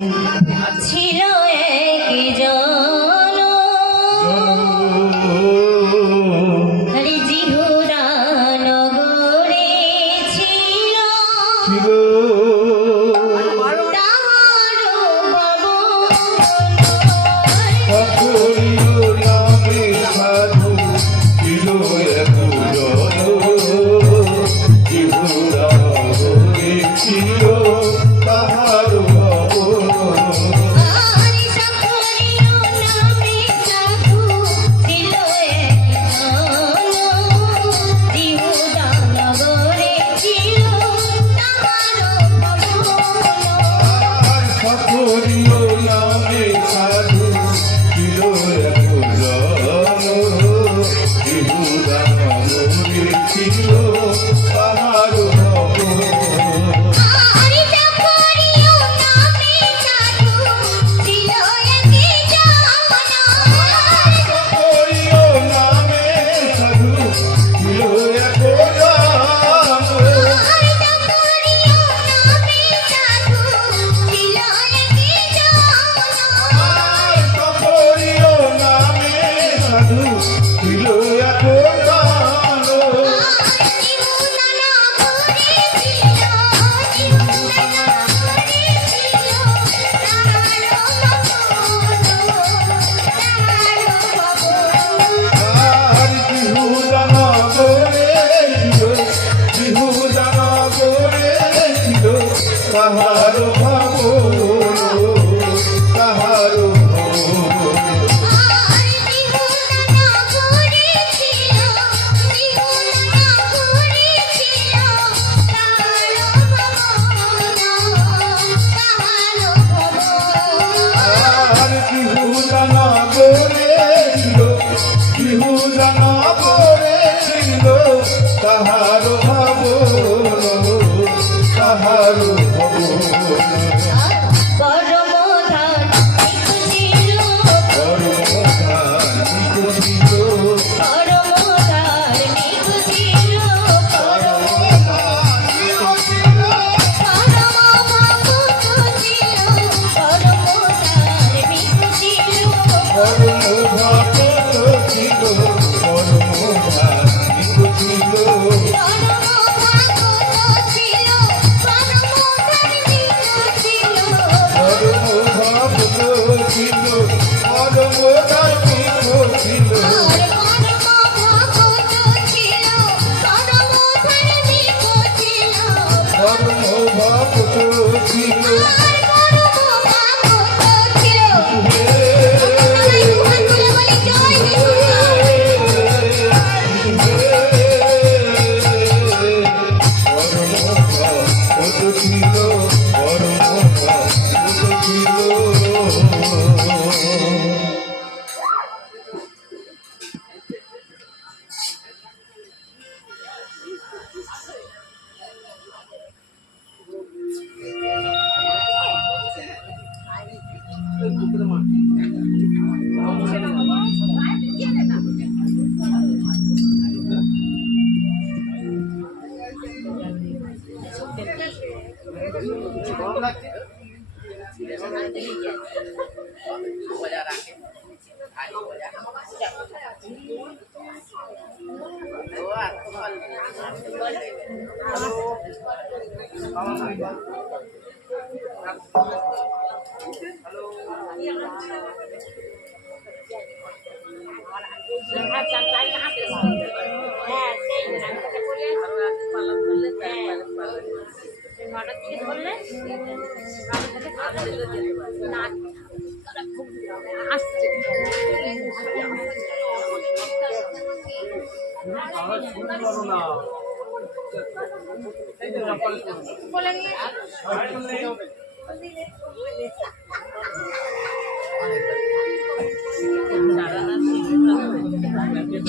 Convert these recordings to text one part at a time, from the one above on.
ছিল একজন হরি জিহুরা নগরে ছিল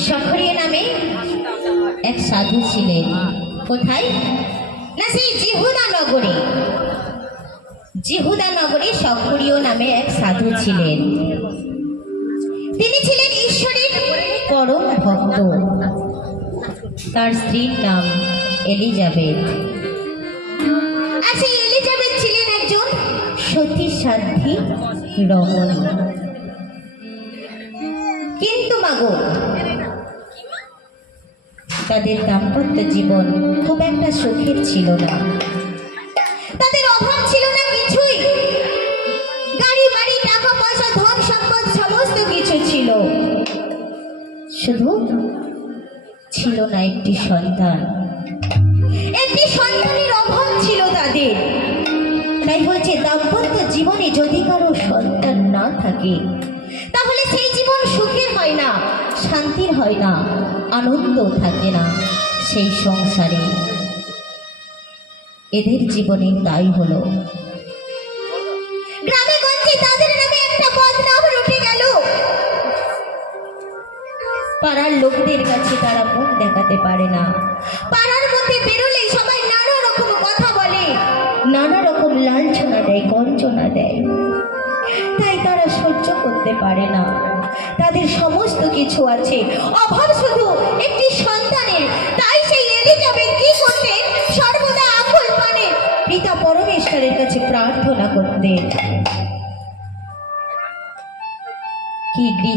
শখরিয়া নামে এক সাধু ছিলেন। কোথায় না সেই জিহুদা নগরে। জিহুদা নগরে শখরিয়া নামে এক সাধু ছিলেন। তিনি ছিলেন ঈশ্বরের পরম ভক্ত। তার স্ত্রীর নাম এলিজাবেথ। আর সেই এলিজাবেথ ছিলেন একজন সতী সাধ্যী রমণী। কিন্তু মাগো, তাদের দাম্পত্য জীবন খুব একটা সুখের ছিল না। তাদের অভাব ছিল না কিছুই, গাড়ি বাড়ি টাকা পয়সা ধন সম্পদ সমস্ত কিছু ছিল, শুধু ছিল না একটি সন্তান। একটি সন্তানের অভাব ছিল তাদের। তাই বলছে দাম্পত্য জীবনে যদি কারো সন্তান না থাকে তাহলে সেই জীবন সুখের হয় না, শান্তির হয় না, আনন্দ থাকে না সেই সংসারে। এদের জীবনে তাই হলো। গ্রামে গঞ্জে তাদের নামে একটা বদনাম রটে গেল। পাড়ার লোকদের কাছে তারা মুখ দেখাতে পারে না। পাড়ার মধ্যে বেরোলে সবাই নানা রকম কথা বলে, নানা রকম লাঞ্ছনা দেয়, গঞ্জনা দেয়। তাই তারা সহ্য করতে পারে না। তাদের সমস্ত কিছু আছে, অভাব শুধু একটি সন্তানের। তাই সেই এলিজাবেথ কি করতেন? সর্বদা আকুল পানে পিতা পরমেশ্বরের কাছে প্রার্থনা করতেন। কি